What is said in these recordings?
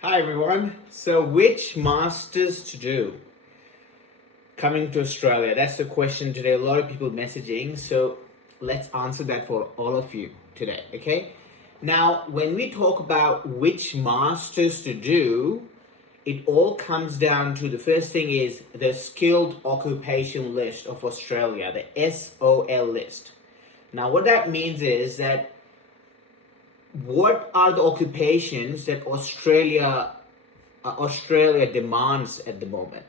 Hi everyone. So, which masters to do coming to Australia? That's the question today. A lot of people messaging. So, let's answer that for all of you today. Okay. Now, when we talk about which masters to do, it all comes down to the first thing is the skilled occupation list of Australia, the SOL list. Now, what that means is that what are the occupations that Australia demands at the moment.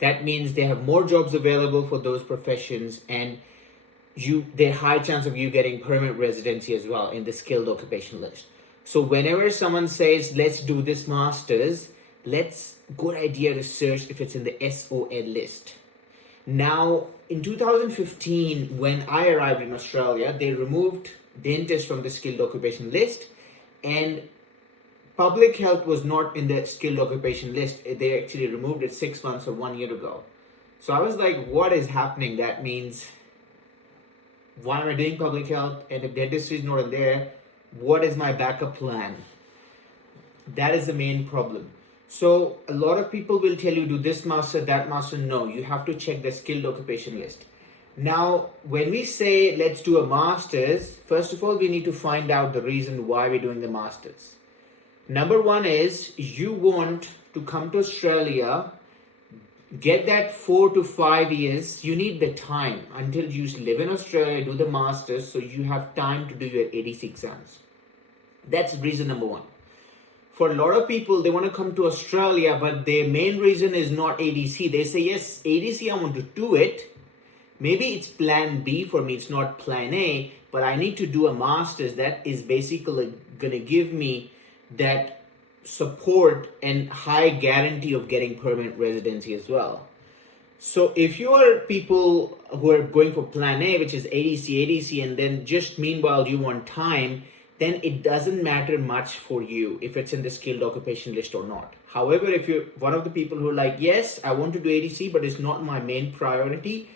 That means they have more jobs available for those professions, and there's high chance of you getting permanent residency as well in the skilled occupation list. So whenever someone says let's do this masters, let's good idea to search if it's in the SOL list. Now in 2015, when I arrived in Australia, they removed dentists from the skilled occupation list, and public health was not in the skilled occupation list. They actually removed it 6 months or 1 year ago. So I was like, what is happening? That means, why am I doing public health? And if dentistry is not in there, what is my backup plan? That is the main problem. So a lot of people will tell you, do this master, that master. No, you have to check the skilled occupation list. Now, when we say let's do a master's, first of all, we need to find out the reason why we're doing the master's. Number one is you want to come to Australia, get that 4 to 5 years. You need the time until you live in Australia, do the masters, so you have time to do your ADC exams. That's reason number one. For a lot of people, they want to come to Australia, but their main reason is not ADC. They say, yes, ADC, I want to do it. Maybe it's plan B for me, it's not plan A, but I need to do a master's that is basically going to give me that support and high guarantee of getting permanent residency as well. So if you are people who are going for plan A, which is ADC, and then just meanwhile you want time, then it doesn't matter much for you if it's in the skilled occupation list or not. However, if you're one of the people who are like, yes, I want to do ADC, but it's not my main priority.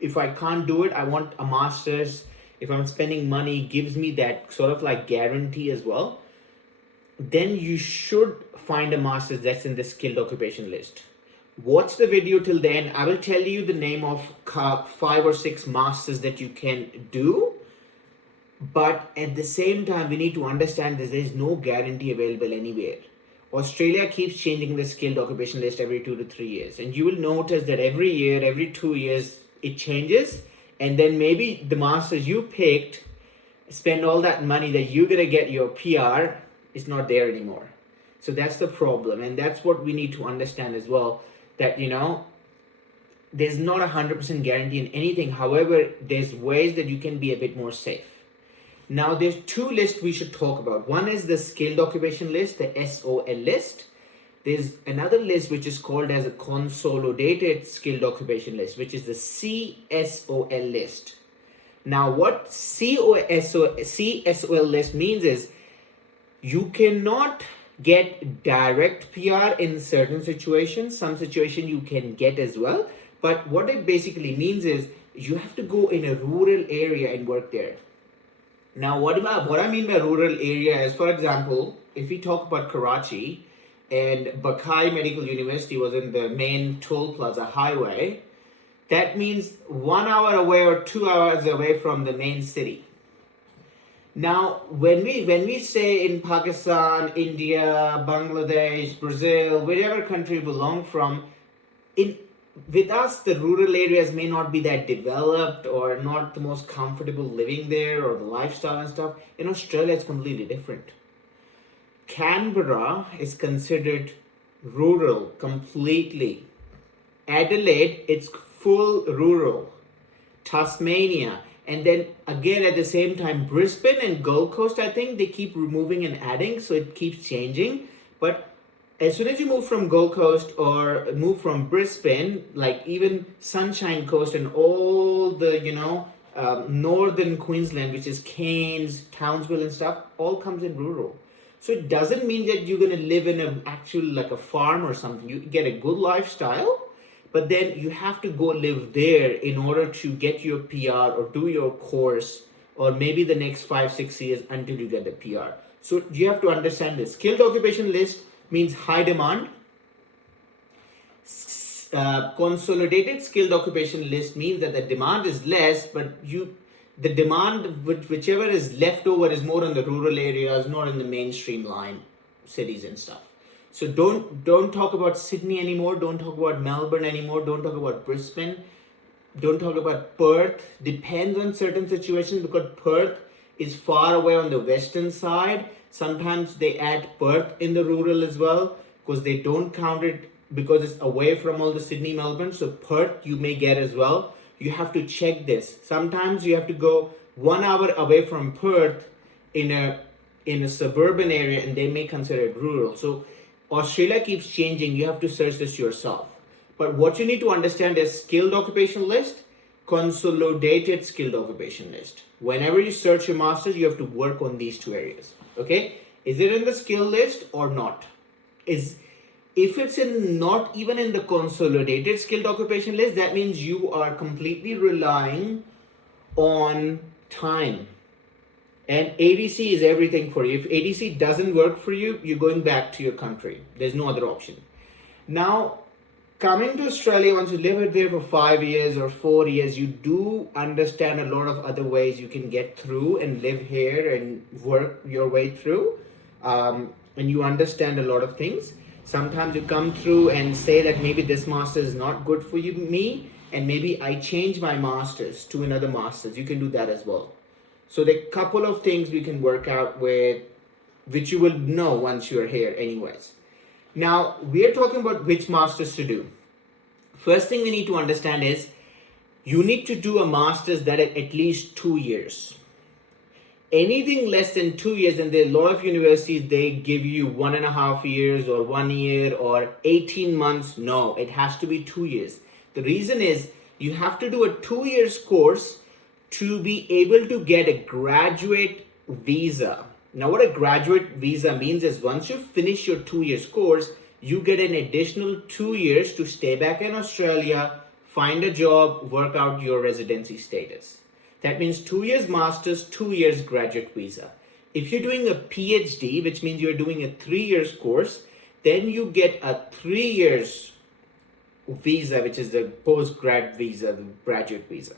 If I can't do it, I want a master's. If I'm spending money, gives me that sort of like guarantee as well, then you should find a master's that's in the skilled occupation list. Watch the video till the end. I will tell you the name of 5 or 6 masters that you can do. But at the same time, we need to understand that there is no guarantee available anywhere. Australia keeps changing the skilled occupation list every 2 to 3 years. And you will notice that every year, every 2 years, it changes. And then maybe the masters you picked, spend all that money that you're going to get your PR, is not there anymore. So that's the problem. And that's what we need to understand as well, that, there's not 100% guarantee in anything. However, there's ways that you can be a bit more safe. Now, there's 2 lists we should talk about. One is the skilled occupation list, the SOL list. There's another list which is called as a consolidated skilled occupation list, which is the CSOL list. Now, what CSOL list means is you cannot get direct PR in certain situations. Some situations you can get as well. But what it basically means is you have to go in a rural area and work there. Now, what I mean by rural area is, for example, if we talk about Karachi and Bakai Medical University was in the main Toll Plaza highway, that means 1 hour away or 2 hours away from the main city. Now, when we say in Pakistan, India, Bangladesh, Brazil, wherever country we belong from, with us, the rural areas may not be that developed or not the most comfortable living there or the lifestyle and stuff. In Australia, it's completely different. Canberra is considered rural completely. Adelaide, it's full rural. Tasmania, and then again at the same time, Brisbane and Gold Coast, I think they keep removing and adding, so it keeps changing. But as soon as you move from Gold Coast or move from Brisbane, like even Sunshine Coast and all the, northern Queensland, which is Cairns, Townsville and stuff, all comes in rural. So it doesn't mean that you're going to live in an actual, like a farm or something. You get a good lifestyle, but then you have to go live there in order to get your PR or do your course, or maybe the next 5-6 years until you get the PR. So you have to understand this skilled occupation list. means high demand. Consolidated skilled occupation list means that the demand is less, but the demand whichever is left over is more in the rural areas, not in the mainstream line cities and stuff. So don't talk about Sydney anymore, don't talk about Melbourne anymore, don't talk about Brisbane, don't talk about Perth. Depends on certain situations, because Perth is far away on the western side. Sometimes they add Perth in the rural as well, because they don't count it, because it's away from all the Sydney, Melbourne. So Perth you may get as well. You have to check this. Sometimes you have to go 1 hour away from Perth in a suburban area, and they may consider it rural. So Australia keeps changing. You have to search this yourself. But what you need to understand is skilled occupation list, consolidated skilled occupation list. Whenever you search your masters, you have to work on these two areas. Okay? Is it in the skill list or not? If it's not even in the consolidated skilled occupation list, that means you are completely relying on time. And ADC is everything for you. If ADC doesn't work for you, you're going back to your country. There's no other option. Now, coming to Australia, once you live there for 5 years or 4 years, you do understand a lot of other ways you can get through and live here and work your way through. And you understand a lot of things. Sometimes you come through and say that maybe this master is not good for me, and maybe I change my masters to another masters. You can do that as well. So there are a couple of things we can work out with, which you will know once you're here anyways. Now, we're talking about which masters to do. First thing we need to understand is you need to do a master's that is at least 2 years. Anything less than 2 years, and there are a lot of universities, they give you 1.5 years or 1 year or 18 months. No, it has to be 2 years. The reason is you have to do a 2 years course to be able to get a graduate visa. Now, what a graduate visa means is once you finish your 2 years course, you get an additional 2 years to stay back in Australia, find a job, work out your residency status. That means 2 years master's, 2 years graduate visa. If you're doing a PhD, which means you're doing a 3 years course, then you get a 3 years visa, which is the post-grad visa, the graduate visa.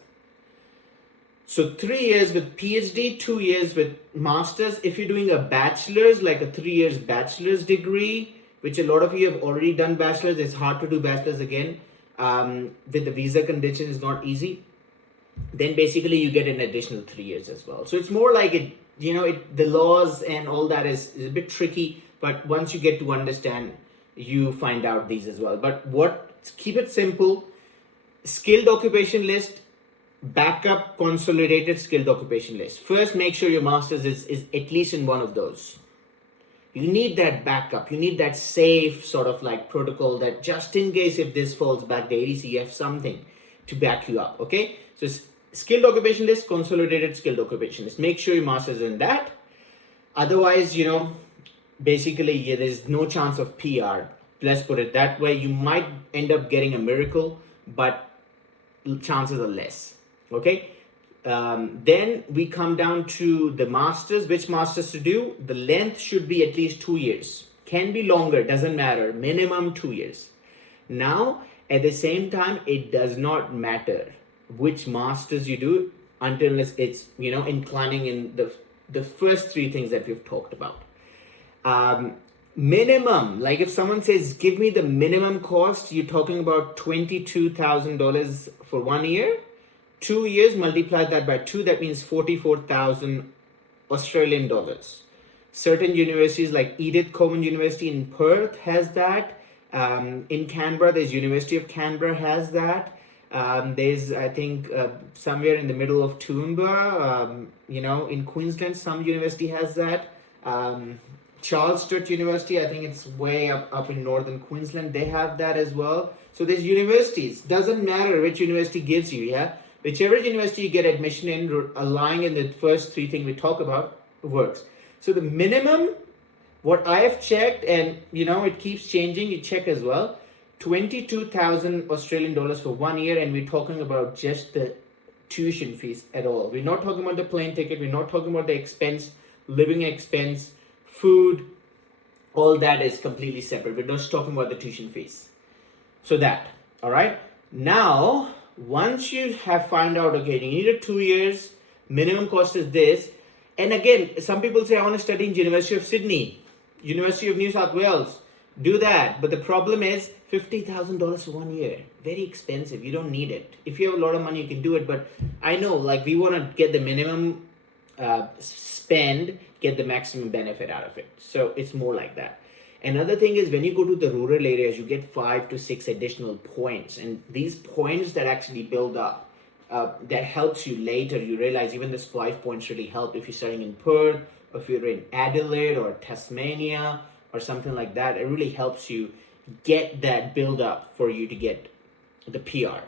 So 3 years with PhD, 2 years with master's. If you're doing a bachelor's, like a 3 years bachelor's degree, which a lot of you have already done bachelor's, it's hard to do bachelor's again. With the visa condition, is not easy. Then basically you get an additional 3 years as well. So it's more like the laws and all that is a bit tricky, but once you get to understand, you find out these as well. But keep it simple. Skilled occupation list, backup consolidated skilled occupation list. First, make sure your master's is at least in one of those. You need that backup. You need that safe sort of like protocol that just in case if this falls back, the ADC, you have something to back you up. Okay. So skilled occupation list, consolidated skilled occupation list. Make sure your master's in that. Otherwise, basically there's no chance of PR. Let's put it that way. You might end up getting a miracle, but chances are less. Okay. Then we come down to the masters. Which masters to do? The length should be at least 2 years. Can be longer, doesn't matter. Minimum 2 years. Now, at the same time, it does not matter which masters you do until it's inclining in the first three things that we've talked about. Minimum, like if someone says, give me the minimum cost, you're talking about $22,000 for 1 year. 2 years, multiply that by 2, that means 44,000 Australian dollars. Certain universities like Edith Cowan University in Perth has that. In Canberra, there's University of Canberra has that. There's, I think, somewhere in the middle of Toowoomba, in Queensland, some university has that. Charles Sturt University, I think it's way up in northern Queensland, they have that as well. So there's universities. Doesn't matter which university gives you, yeah? Whichever university you get admission in, aligning in the first three things we talk about, works. So the minimum, what I have checked, and it keeps changing, you check as well, 22,000 Australian dollars for 1 year, and we're talking about just the tuition fees at all. We're not talking about the plane ticket, we're not talking about the expense, living expense, food, All that is completely separate. We're just talking about the tuition fees. So that, all right. Now, once you have found out, okay, you need a 2 years, minimum cost is this. And again, some people say, I want to study in University of Sydney, University of New South Wales. Do that. But the problem is $50,000 for 1 year. Very expensive. You don't need it. If you have a lot of money, you can do it. But I know, like, we want to get the minimum spend, get the maximum benefit out of it. So it's more like that. Another thing is when you go to the rural areas, you get 5 to 6 additional points. And these points that actually build up, that helps you later. You realize even this 5 points really help if you're studying in Perth, or if you're in Adelaide or Tasmania or something like that. It really helps you get that build up for you to get the PR.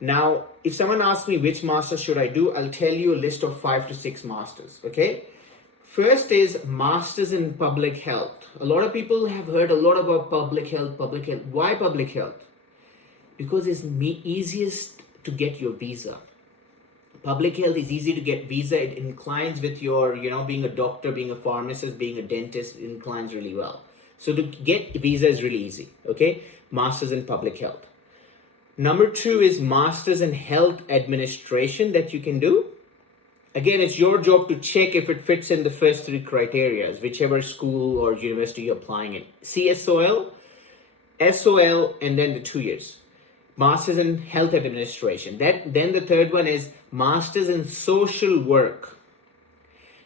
Now, if someone asks me which master should I do, I'll tell you a list of 5 to 6 masters, okay? First is Masters in Public Health. A lot of people have heard a lot about public health, public health. Why public health? Because it's easiest to get your visa. Public health is easy to get visa. It inclines with your, being a doctor, being a pharmacist, being a dentist, inclines really well. So to get visa is really easy, okay? Masters in Public Health. Number 2 is Masters in Health Administration that you can do. Again, it's your job to check if it fits in the first 3 criteria, whichever school or university you're applying in. CSOL, SOL, and then the 2 years. Masters in Health Administration. Then the third one is Masters in Social Work.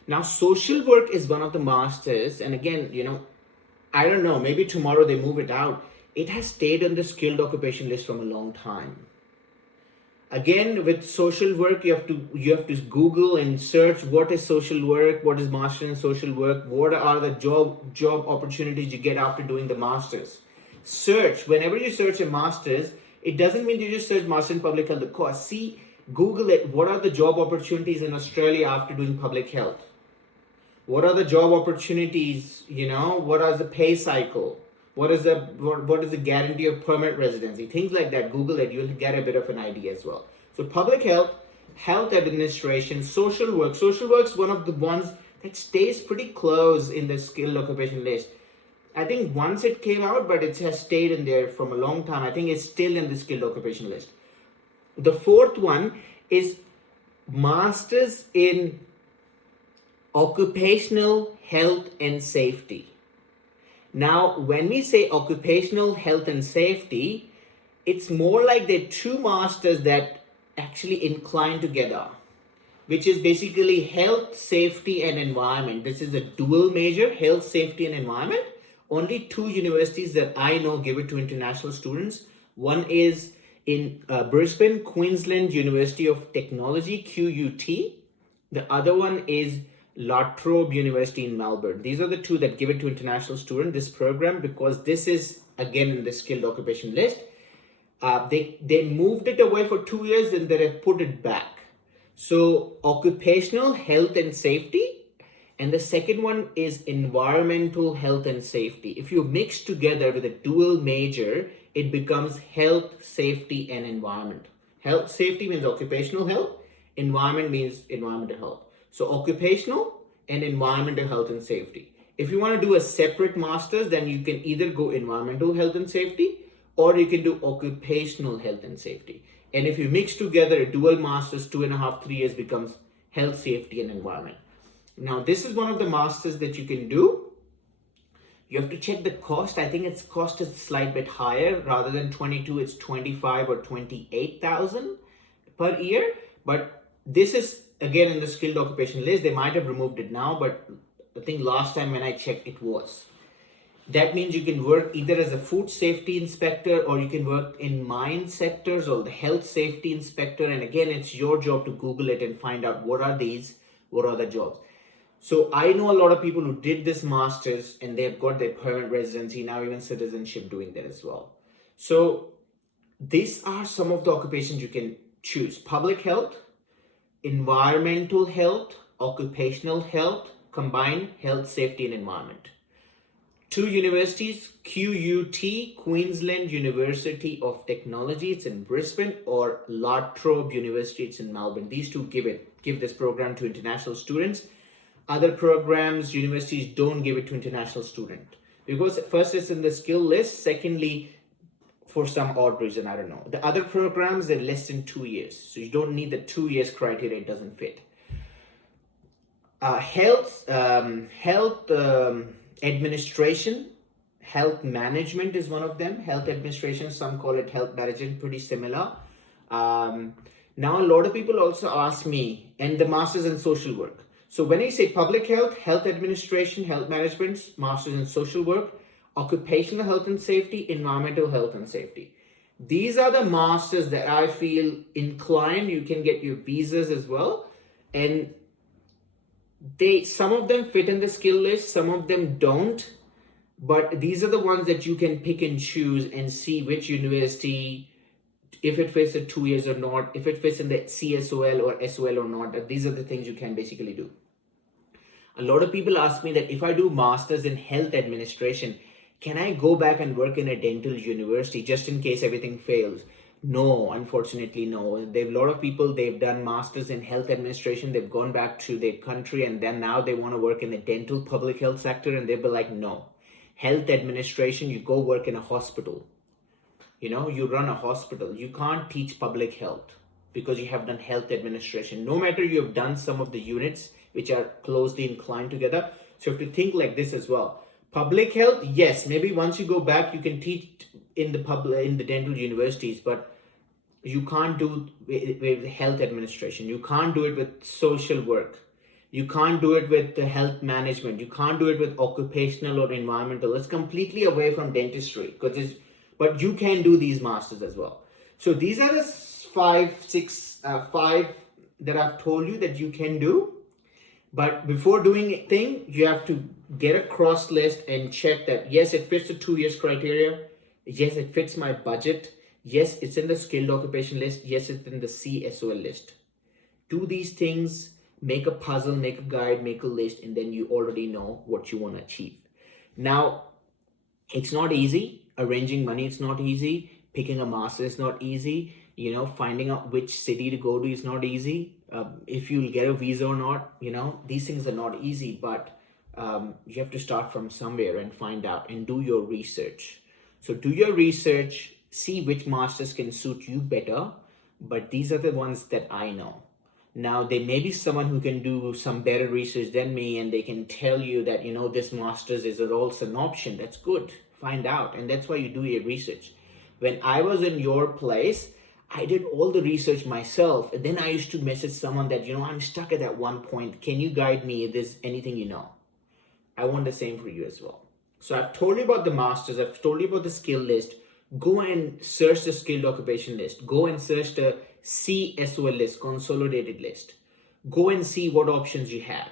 Now, social work is one of the masters, and again, I don't know, maybe tomorrow they move it out. It has stayed on the skilled occupation list from a long time. Again, with social work, you have to Google and search what is social work, what is master in social work, what are the job opportunities you get after doing the masters. Search. Whenever you search a masters, it doesn't mean you just search master in public health. The course. See, Google it. What are the job opportunities in Australia after doing public health? What are the job opportunities? What is the pay cycle? What is the guarantee of permanent residency? Things like that. Google it. You'll get a bit of an idea as well. So public health, health administration, social work. Social work is one of the ones that stays pretty close in the skilled occupation list. I think once it came out, but it has stayed in there from a long time. I think it's still in the skilled occupation list. The fourth one is Masters in Occupational Health and Safety. Now, when we say occupational health and safety, it's more like the 2 masters that actually incline together, which is basically health, safety, and environment. This is a dual major, health, safety, and environment. Only 2 universities that I know give it to international students. One is in Brisbane, Queensland University of Technology, QUT. The other one is La Trobe University in Melbourne. These are the 2 that give it to international students, this program, because this is again in the skilled occupation list. They moved it away for 2 years and they have put it back. So occupational health and safety, and the second one is environmental health and safety. If you mix together with a dual major, it becomes health, safety, and environment. Health, safety means occupational health. Environment means environmental health. So occupational and environmental health and safety. If you want to do a separate master's, then you can either go environmental health and safety, or you can do occupational health and safety. And if you mix together a dual master's, 2.5, 3 years becomes health, safety, and environment. Now, this is one of the masters that you can do. You have to check the cost. I think its cost is a slight bit higher. Rather than 22, it's 25 or 28,000 per year. But this is again in the skilled occupation list. They might have removed it now, but I think last time when I checked, it was. That means you can work either as a food safety inspector, or you can work in mine sectors or the health safety inspector. And again, it's your job to Google it and find out what are the jobs. So I know a lot of people who did this masters and they've got their permanent residency, now even citizenship doing that as well. So these are some of the occupations you can choose: public health, environmental health, occupational health, combined health, safety, and environment. 2 universities, QUT, Queensland University of Technology, it's in Brisbane, or La Trobe University, it's in Melbourne. These 2 give this program to international students. Other programs, universities don't give it to international students. because first it's in the skill list, secondly, for some odd reason, I don't know. The other programs, they're less than 2 years. So you don't need the 2 years criteria, it doesn't fit. Health administration, health management is one of them. Health administration, some call it health management, pretty similar. Now, a lot of people also ask me, and the masters in social work. So when I say public health, health administration, health management, masters in social work, occupational health and safety, environmental health and safety. These are the masters that I feel inclined. You can get your visas as well. And some of them fit in the skill list, some of them don't. But these are the ones that you can pick and choose and see which university, if it fits the 2 years or not, if it fits in the CSOL or SOL or not. These are the things you can basically do. A lot of people ask me that if I do masters in health administration, can I go back and work in a dental university just in case everything fails? No, unfortunately, no. There are a lot of people, they've done masters in health administration, they've gone back to their country, and then now they want to work in the dental public health sector, and they'll be like, no. Health administration, you go work in a hospital. You run a hospital. You can't teach public health because you have done health administration. No matter you have done some of the units which are closely inclined together. So you have to think like this as well. Public health, yes, maybe once you go back, you can teach in the dental universities, but you can't do it with health administration. You can't do it with social work. You can't do it with the health management. You can't do it with occupational or environmental. It's completely away from dentistry, but you can do these masters as well. So these are the five that I've told you that you can do. But before doing anything, you have to get a cross list and check that, yes, it fits the 2 years criteria. Yes, it fits my budget. Yes, it's in the skilled occupation list. Yes, it's in the CSOL list. Do these things, make a puzzle, make a guide, make a list, and then you already know what you want to achieve. Now, it's not easy. Arranging money, it's not easy. Picking a master is not easy. Finding out which city to go to is not easy. If you'll get a visa or not, these things are not easy, but you have to start from somewhere and find out and do your research. So do your research, see which masters can suit you better, but these are the ones that I know. Now, there may be someone who can do some better research than me, and they can tell you that, this master's is also an option. That's good. Find out. And that's why you do your research. When I was in your place, I did all the research myself. And then I used to message someone that, I'm stuck at that one point. Can you guide me if there's anything you know? I want the same for you as well. So I've told you about the masters. I've told you about the skill list. Go and search the skilled occupation list. Go and search the CSOL list, consolidated list. Go and see what options you have.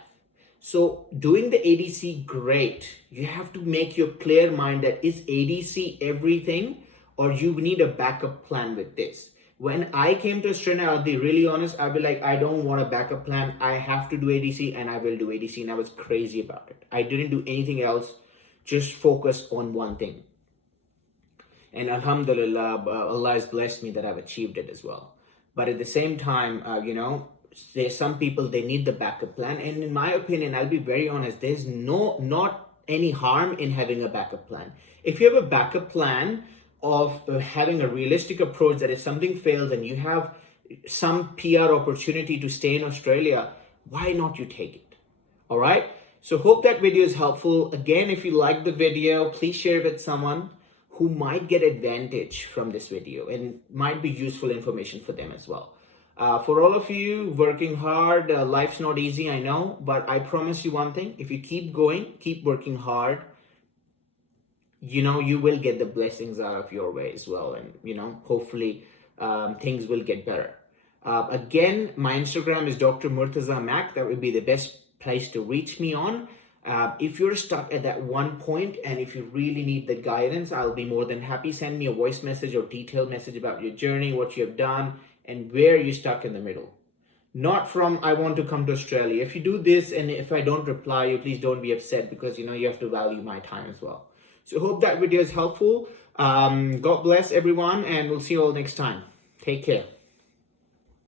So doing the ADC, great. You have to make your clear mind that is ADC everything, or you need a backup plan with this. When I came to Australia, I'll be really honest. I'll be like, I don't want a backup plan. I have to do ADC and I will do ADC. And I was crazy about it. I didn't do anything else. Just focus on one thing. And alhamdulillah, Allah has blessed me that I've achieved it as well. But at the same time, there's some people, they need the backup plan. And in my opinion, I'll be very honest, there's not any harm in having a backup plan. If you have a backup plan of having a realistic approach that if something fails and you have some PR opportunity to stay in Australia, why not you take it? All right. So hope that video is helpful. Again, if you like the video, please share it with someone who might get advantage from this video and might be useful information for them as well. For all of you working hard, life's not easy, I know, but I promise you one thing, if you keep going, keep working hard, you will get the blessings out of your way as well. And, hopefully things will get better. Again, my Instagram is Dr. Murtaza Mac. That would be the best place to reach me on. If you're stuck at that one point and if you really need the guidance, I'll be more than happy. Send me a voice message or detailed message about your journey, what you have done, and where you're stuck in the middle. Not from, I want to come to Australia. If you do this and if I don't reply you, please don't be upset because, you have to value my time as well. So hope that video is helpful. God bless everyone and we'll see you all next time. Take care.